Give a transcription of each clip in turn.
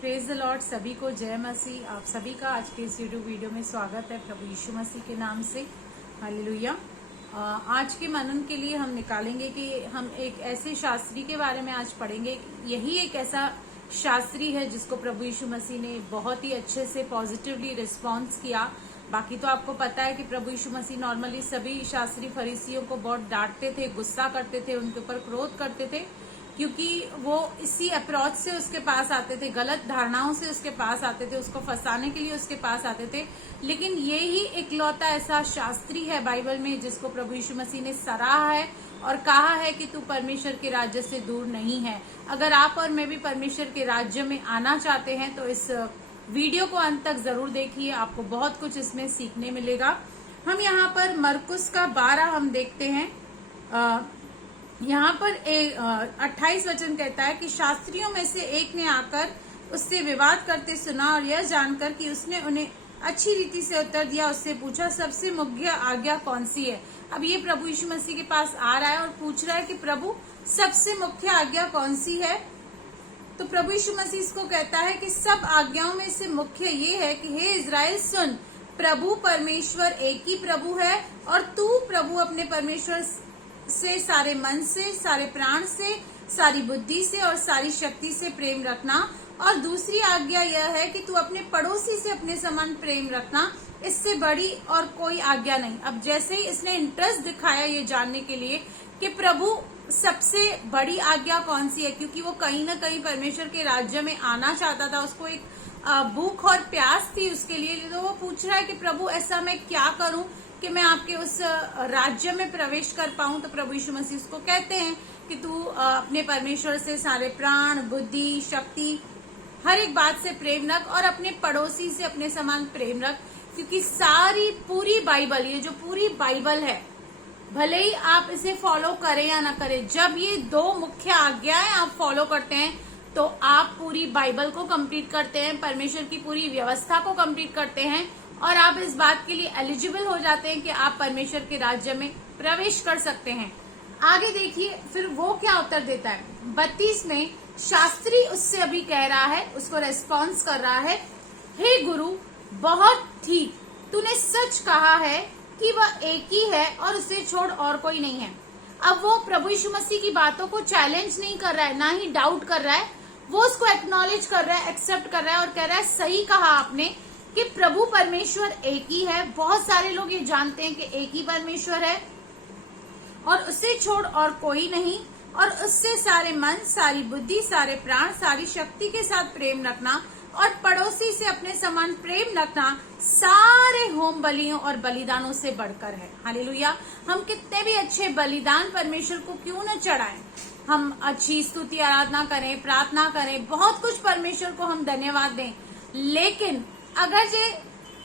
Praise the Lord. सभी को जय मसीह। आप सभी का आज के इस यूट्यूब वीडियो में स्वागत है प्रभु यीशु मसीह के नाम से। हालेलुया। आज के मनन के लिए हम निकालेंगे कि हम एक ऐसे शास्त्री के बारे में आज पढ़ेंगे। यही एक ऐसा शास्त्री है जिसको प्रभु यीशु मसीह ने बहुत ही अच्छे से पॉजिटिवली रिस्पॉन्स किया। बाकी तो आपको पता है कि प्रभु यीशु मसीह नॉर्मली सभी शास्त्री फरीसियों को बहुत डांटते थे, गुस्सा करते थे, उनके ऊपर क्रोध करते थे, क्योंकि वो इसी अप्रोच से उसके पास आते थे, गलत धारणाओं से उसके पास आते थे, उसको फंसाने के लिए उसके पास आते थे। लेकिन ये ही इकलौता ऐसा शास्त्री है बाइबल में जिसको प्रभु यीशु मसीह ने सराहा है और कहा है कि तू परमेश्वर के राज्य से दूर नहीं है। अगर आप और मैं भी परमेश्वर के राज्य में आना चाहते हैं तो इस वीडियो को अंत तक जरूर देखिए, आपको बहुत कुछ इसमें सीखने मिलेगा। हम यहाँ पर मरकुस का 12 हम देखते हैं। यहाँ पर 28 वचन कहता है कि शास्त्रियों में से एक ने आकर उससे विवाद करते सुना और यह जानकर कि उसने उन्हें अच्छी रीति से उत्तर दिया, उससे पूछा, सबसे मुख्य आज्ञा कौन सी है। अब ये प्रभु यीशु मसीह के पास आ रहा है और पूछ रहा है कि प्रभु सबसे मुख्य आज्ञा कौन सी है। तो प्रभु यीशु मसीह इसको कहता है कि सब आज्ञाओं में से मुख्य ये है कि हे इज़राइल सुन, प्रभु परमेश्वर एक ही प्रभु है और तू प्रभु अपने परमेश्वर से सारे मन से, सारे प्राण से, सारी बुद्धि से और सारी शक्ति से प्रेम रखना। और दूसरी आज्ञा यह है कि तू अपने पड़ोसी से अपने समान प्रेम रखना। इससे बड़ी और कोई आज्ञा नहीं। अब जैसे ही इसने इंटरेस्ट दिखाया ये जानने के लिए कि प्रभु सबसे बड़ी आज्ञा कौन सी है, क्योंकि वो कहीं ना कहीं परमेश्वर के राज्य में आना चाहता था, उसको एक भूख और प्यास थी उसके लिए। तो वो पूछ रहा है कि प्रभु ऐसा मैं क्या करूं कि मैं आपके उस राज्य में प्रवेश कर पाऊं। तो प्रभु यीशु मसीह उसको कहते हैं कि तू अपने परमेश्वर से सारे प्राण, बुद्धि, शक्ति, हर एक बात से प्रेम रख और अपने पड़ोसी से अपने समान प्रेम रख। क्योंकि सारी पूरी बाइबल, ये जो पूरी बाइबल है, भले ही आप इसे फॉलो करें या ना करें, जब ये दो मुख्य आज्ञाएं आप फॉलो करते हैं तो आप पूरी बाइबल को कंप्लीट करते हैं, परमेश्वर की पूरी व्यवस्था को कंप्लीट करते हैं और आप इस बात के लिए एलिजिबल हो जाते हैं कि आप परमेश्वर के राज्य में प्रवेश कर सकते हैं। आगे देखिए फिर वो क्या उत्तर देता है। 32 में शास्त्री उससे अभी कह रहा है, उसको रेस्पॉन्स कर रहा है, हे गुरु बहुत ठीक, तूने सच कहा है कि वह एक ही है और उसे छोड़ और कोई नहीं है। अब वो प्रभु यीशु मसीह की बातों को चैलेंज नहीं कर रहा है, ना ही डाउट कर रहा है, वो उसको एक्नॉलेज कर रहा है, एक्सेप्ट कर रहा है और कह रहा है सही कहा आपने कि प्रभु परमेश्वर एक ही है। बहुत सारे लोग ये जानते हैं कि एक ही परमेश्वर है और उसे छोड़ और कोई नहीं, और उससे सारे मन, सारी बुद्धि, सारे प्राण, सारी शक्ति के साथ प्रेम रखना और पड़ोसी से अपने समान प्रेम रखना सारे होम बलियों और बलिदानों से बढ़कर है। हालेलुया। हम कितने भी अच्छे बलिदान परमेश्वर को क्यों न चढ़ाएं, हम अच्छी स्तुति आराधना करें, प्रार्थना करें, बहुत कुछ परमेश्वर को हम धन्यवाद दें, लेकिन अगर जे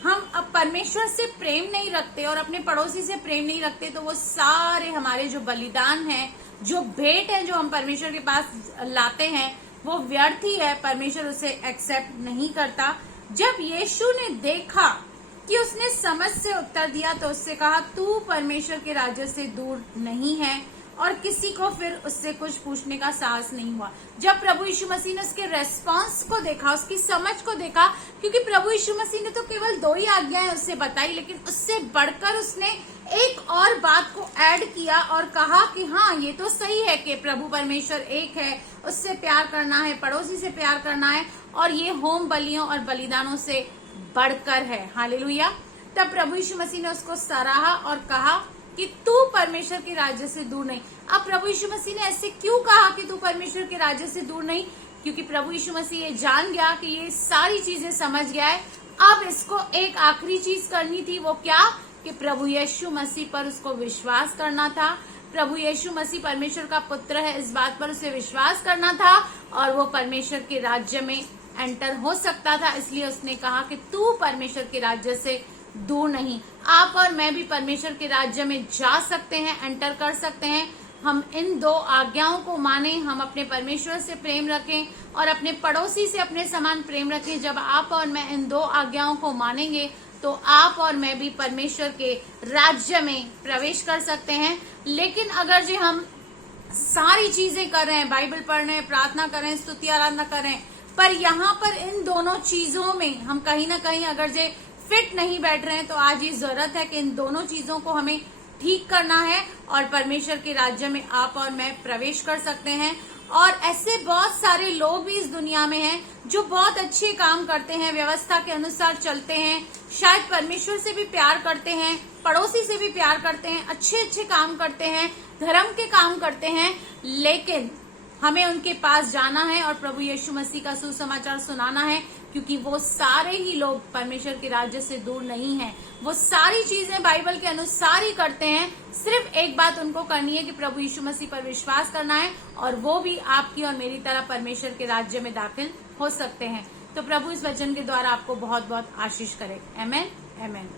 हम अब परमेश्वर से प्रेम नहीं रखते और अपने पड़ोसी से प्रेम नहीं रखते तो वो सारे हमारे जो बलिदान हैं, जो भेंट है जो हम परमेश्वर के पास लाते हैं, वो व्यर्थ ही है। परमेश्वर उसे एक्सेप्ट नहीं करता। जब यीशु ने देखा कि उसने समझ से उत्तर दिया तो उससे कहा तू परमेश्वर के राज्य से दूर नहीं है, और किसी को फिर उससे कुछ पूछने का साहस नहीं हुआ। जब प्रभु यीशु मसीह ने उसके रेस्पॉन्स को देखा, उसकी समझ को देखा, क्योंकि प्रभु यीशु मसीह ने तो केवल 2 ही आज्ञाएं उससे बताई, लेकिन उससे बढ़कर उसने एक और बात को ऐड किया और कहा कि हाँ ये तो सही है कि प्रभु परमेश्वर एक है, उससे प्यार करना है, पड़ोसी से प्यार करना है, और ये होम बलियों और बलिदानों से बढ़कर है। हालेलुया। तब प्रभु यीशु मसीह ने उसको सराहा और कहा कि तू परमेश्वर के राज्य से दूर नहीं। अब प्रभु यीशु मसीह ने ऐसे क्यों कहा कि तू परमेश्वर के राज्य से दूर नहीं? क्योंकि प्रभु यीशु मसीह ये जान गया कि ये सारी चीजें समझ गया है। अब इसको एक आखिरी चीज करनी थी, वो क्या? कि प्रभु यीशु मसीह पर उसको विश्वास करना था। प्रभु यीशु मसीह परमेश्वर का पुत्र है, इस बात पर उसे विश्वास करना था और वो परमेश्वर के राज्य में एंटर हो सकता था। इसलिए उसने कहा कि तू परमेश्वर के राज्य से दूर नहीं। आप और मैं भी परमेश्वर के राज्य में जा सकते हैं, एंटर कर सकते हैं। हम इन 2 आज्ञाओं को माने, हम अपने परमेश्वर से प्रेम रखें और अपने पड़ोसी से अपने समान प्रेम रखें। जब आप और मैं इन 2 आज्ञाओं को मानेंगे तो आप और मैं भी परमेश्वर के राज्य में प्रवेश कर सकते हैं। लेकिन अगर जो हम सारी चीजें कर रहे हैं, बाइबल पढ़ रहे हैं, प्रार्थना कर रहे हैं, स्तुति आराधना कर रहे हैं, पर यहाँ पर इन दोनों चीजों में हम कहीं ना कहीं अगर जे फिट नहीं बैठ रहे हैं तो आज ये जरूरत है कि इन दोनों चीजों को हमें ठीक करना है और परमेश्वर के राज्य में आप और मैं प्रवेश कर सकते हैं। और ऐसे बहुत सारे लोग भी इस दुनिया में हैं जो बहुत अच्छे काम करते हैं, व्यवस्था के अनुसार चलते हैं, शायद परमेश्वर से भी प्यार करते हैं, पड़ोसी से भी प्यार करते हैं, अच्छे अच्छे काम करते हैं, धर्म के काम करते हैं, लेकिन हमें उनके पास जाना है और प्रभु यीशु मसीह का सुसमाचार सुनाना है, क्योंकि वो सारे ही लोग परमेश्वर के राज्य से दूर नहीं हैं। वो सारी चीजें बाइबल के अनुसार ही करते हैं। सिर्फ एक बात उनको करनी है कि प्रभु यीशु मसीह पर विश्वास करना है और वो भी आपकी और मेरी तरह परमेश्वर के राज्य में दाखिल हो सकते हैं। तो प्रभु इस वचन के द्वारा आपको बहुत बहुत आशीष करे। आमेन, आमेन।